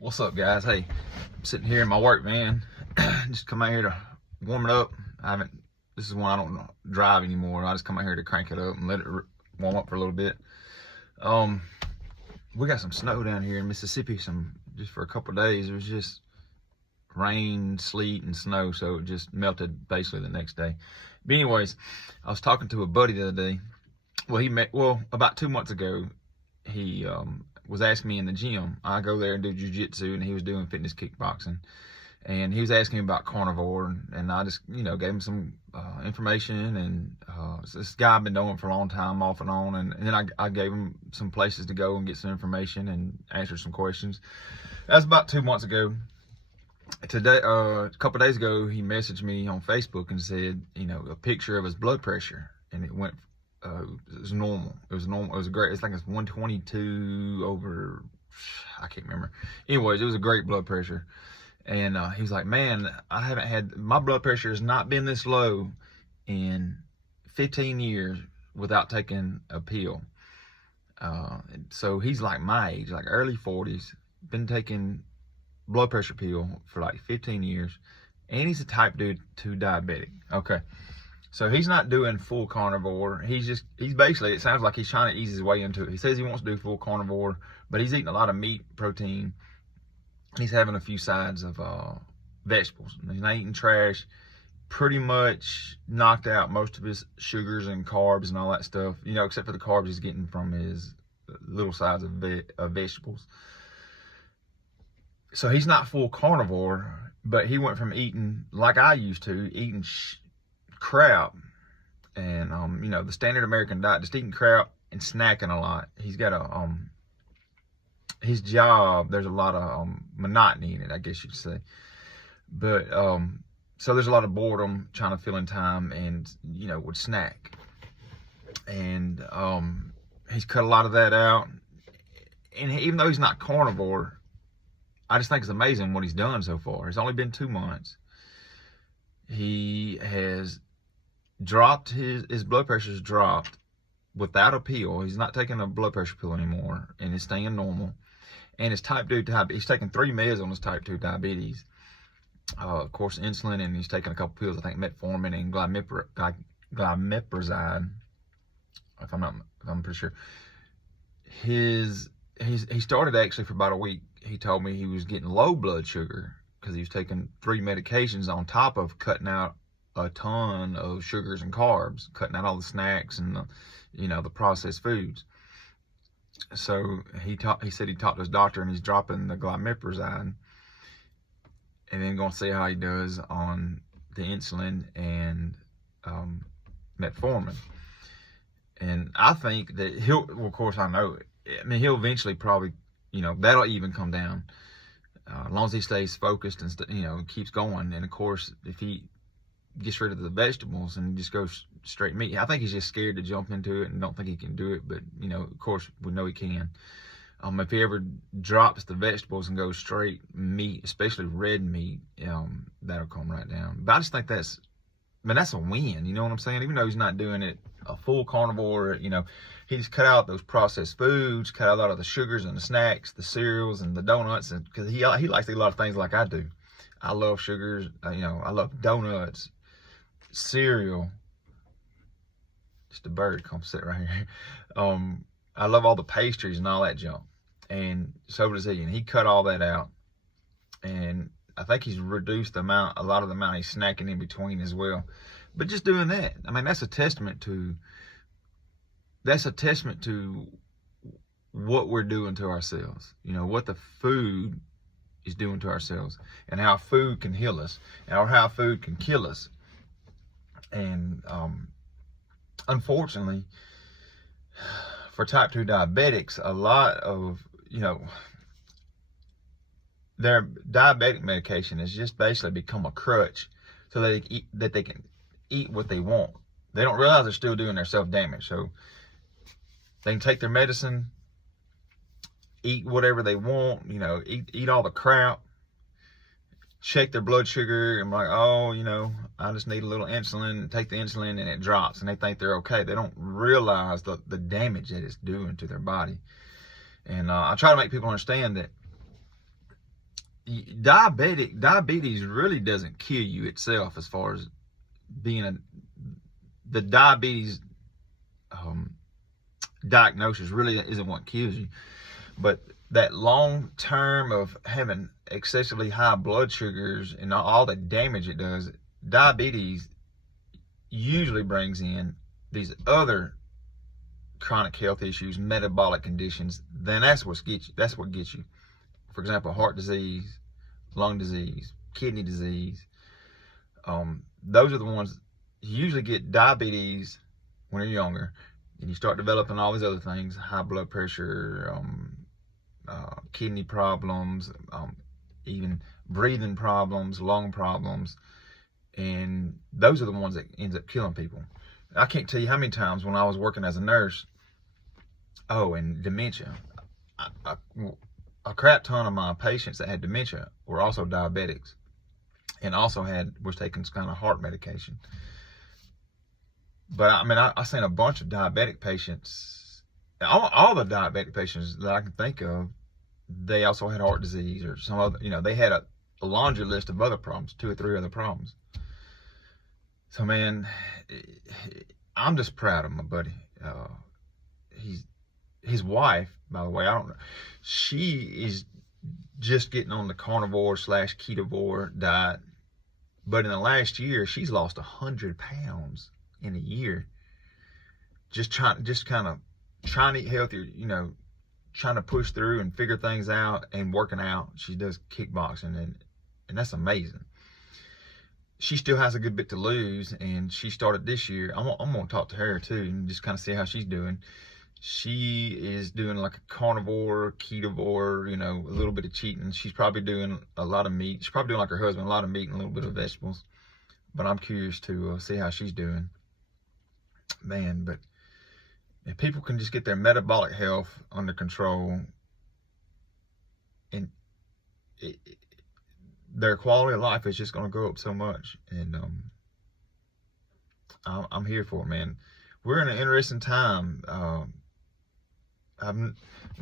What's up, guys? Hey, I'm sitting here in my work van. Just come out here to warm it up. This is one I don't drive anymore. I just come out here to crank it up and let it warm up for a little bit. We got some snow down here in Mississippi, just for a couple of days. It was just rain, sleet, and snow, so it just melted basically the next day. But anyways, I was talking to a buddy the other day. About 2 months ago, he was asking me in the gym. I go there and do jiu-jitsu, and he was doing fitness kickboxing. And he was asking me about Carnivore, and I just, gave him some information. And this guy I've been doing for a long time, off and on. And then I gave him some places to go and get some information and answer some questions. That was about 2 months ago. Today, a couple of days ago, he messaged me on Facebook and said, a picture of his blood pressure, and it went. It was normal. It was normal. It was great. It's like it's 122 over, I can't remember. Anyways, it was a great blood pressure. And he was like, man, my blood pressure has not been this low in 15 years without taking a pill. So he's like my age, like early 40s, been taking blood pressure pill for like 15 years. And he's a type 2 diabetic. Okay. So he's not doing full carnivore. He's basically, it sounds like he's trying to ease his way into it. He says he wants to do full carnivore, but he's eating a lot of meat, protein. He's having a few sides of vegetables. He's not eating trash. Pretty much knocked out most of his sugars and carbs and all that stuff, except for the carbs he's getting from his little sides of vegetables. So he's not full carnivore, but he went from eating, like I used to, eating crap and the standard American diet, just eating crap and snacking a lot. He's got his job, there's a lot of monotony in it, I guess you'd say. But so there's a lot of boredom trying to fill in time, and would snack. And he's cut a lot of that out. And even though he's not carnivore, I just think it's amazing what he's done so far. It's only been 2 months. He has dropped his blood pressure's dropped without a pill. He's not taking a blood pressure pill anymore, and it's staying normal. And his type 2 diabetes, he's taking 3 meds on his type 2 diabetes. Of course, insulin, and he's taking a couple pills, I think metformin and glimeprazide, if I'm pretty sure. He started actually for about a week. He told me he was getting low blood sugar because he was taking 3 medications on top of cutting out a ton of sugars and carbs, cutting out all the snacks and the processed foods. So he said he talked to his doctor, and he's dropping the glimeprazide, and then going to see how he does on the insulin and metformin. And I think that of course I know it. I mean, he'll eventually probably, that'll even come down, as long as he stays focused and keeps going. And of course, if he gets rid of the vegetables and just goes straight meat, I think he's just scared to jump into it and don't think he can do it. But of course, we know he can. If he ever drops the vegetables and goes straight meat, especially red meat, that'll come right down. But I just think that's a win. You know what I'm saying? Even though he's not doing it a full carnivore, he's cut out those processed foods, cut out a lot of the sugars and the snacks, the cereals and the donuts, and because he likes to eat a lot of things like I do. I love sugars. I love donuts, cereal. Just a bird come sit right here. I love all the pastries and all that junk, and so does he. And he cut all that out, and I think he's reduced a lot of the amount he's snacking in between as well. But just doing that, I mean, that's a testament to what we're doing to ourselves. What the food is doing to ourselves, and how food can heal us, or how food can kill us. And unfortunately, for type 2 diabetics, a lot of their diabetic medication has just basically become a crutch so that they can eat what they want. They don't realize they're still doing their self-damage. So they can take their medicine, eat whatever they want, eat all the crap, check their blood sugar, and be like, I just need a little insulin, take the insulin, and it drops, and they think they're okay. They don't realize the damage that it's doing to their body. And I try to make people understand that diabetes really doesn't kill you itself, as far as the diabetes diagnosis really isn't what kills you, but that long term of having excessively high blood sugars and all the damage it does. Diabetes usually brings in these other chronic health issues, metabolic conditions. Then that's what gets you. That's what gets you. For example, heart disease, lung disease, kidney disease. Those are the ones you usually get. Diabetes when you're younger, and you start developing all these other things: high blood pressure, kidney problems, even breathing problems, lung problems, and those are the ones that ends up killing people. I can't tell you how many times when I was working as a nurse. Oh, and dementia. A crap ton of my patients that had dementia were also diabetics, and also was taking some kind of heart medication. But I mean, I seen a bunch of diabetic patients. All the diabetic patients that I can think of, they also had heart disease or some other. They had a laundry list of other problems, 2 or 3 other problems. So man, I'm just proud of my buddy. His wife, by the way, I don't know. She is just getting on the carnivore / ketovore diet, but in the last year, she's lost 100 pounds in a year. Just kind of trying to eat healthier, trying to push through and figure things out and working out. She does kickboxing, and that's amazing. She still has a good bit to lose, and she started this year. I'm going to talk to her too and just kind of see how she's doing. She is doing like a carnivore, ketovore, a little bit of cheating. She's probably doing a lot of meat. She's probably doing like her husband, a lot of meat and a little bit of vegetables. But I'm curious to see how she's doing. Man, but if people can just get their metabolic health under control, and their quality of life is just going to go up so much. And I'm here for it, man. We're in an interesting time.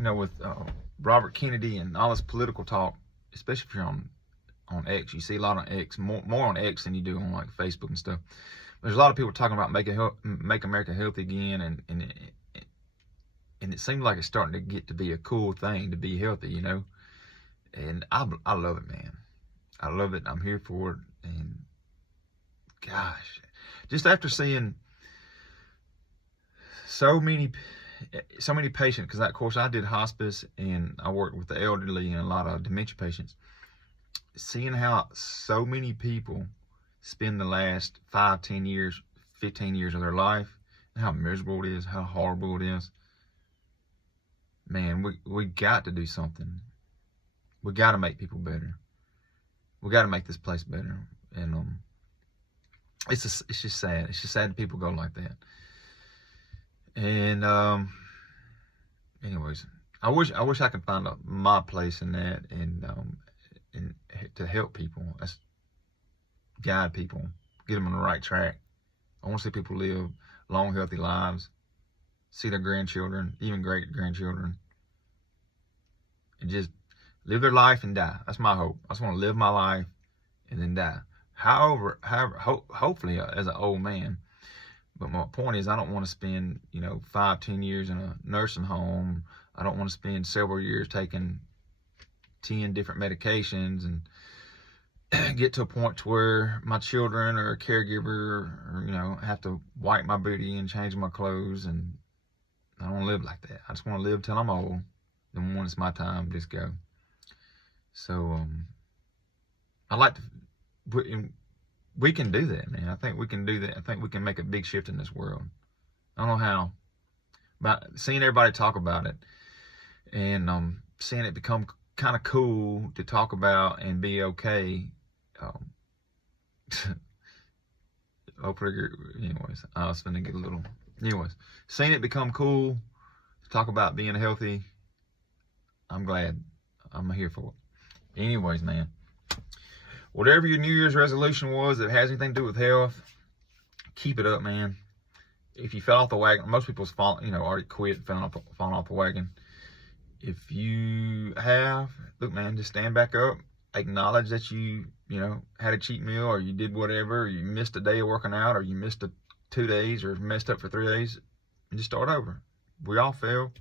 With Robert Kennedy and all this political talk, especially if you're on X. You see a lot on X, more on X than you do on like Facebook and stuff. There's a lot of people talking about make America healthy again, and it seems like it's starting to get to be a cool thing to be healthy, And I love it, man. I love it. I'm here for it. And gosh, just after seeing so many patients, because of course I did hospice and I worked with the elderly and a lot of dementia patients, seeing how so many people spend the last 5, 10 years, 15 years of their life, and how miserable it is, how horrible it is. Man, we got to do something. We got to make people better. We got to make this place better. And it's just sad. It's just sad that people go like that. And anyways, I wish I could find my place in that, and to help people, guide people, get them on the right track. I want to see people live long, healthy lives, see their grandchildren, even great grandchildren, and just live their life and die. That's my hope. I just want to live my life and then die. However, hopefully as an old man. But my point is, I don't want to spend, 5, 10 years in a nursing home. I don't want to spend several years taking 10 different medications and get to a point to where my children or a caregiver or, have to wipe my booty and change my clothes. And I don't want to live like that. I just want to live till I'm old. Then when it's my time, just go. So I like to put in. We can do that, man. I think we can do that. I think we can make a big shift in this world. I don't know how, but seeing everybody talk about it and seeing it become kind of cool to talk about and be okay. Hopefully, anyways, I was finna get a little. Anyways, seeing it become cool to talk about being healthy, I'm glad. I'm here for it. Anyways, man. Whatever your New Year's resolution was that has anything to do with health, keep it up, man. If you fell off the wagon, most people's already quit, falling off the wagon. If you have, look, man, just stand back up acknowledge that you had a cheat meal, or you did whatever, or you missed a day of working out, or you missed 2 days, or messed up for 3 days, and just start over. We all fail.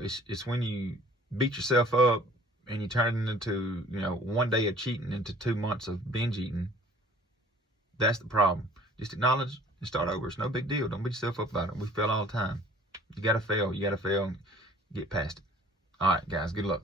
It's when you beat yourself up and you turn it into, 1 day of cheating into 2 months of binge eating. That's the problem. Just acknowledge and start over. It's no big deal. Don't beat yourself up about it. We fail all the time. You gotta fail. You gotta fail and get past it. All right, guys, good luck.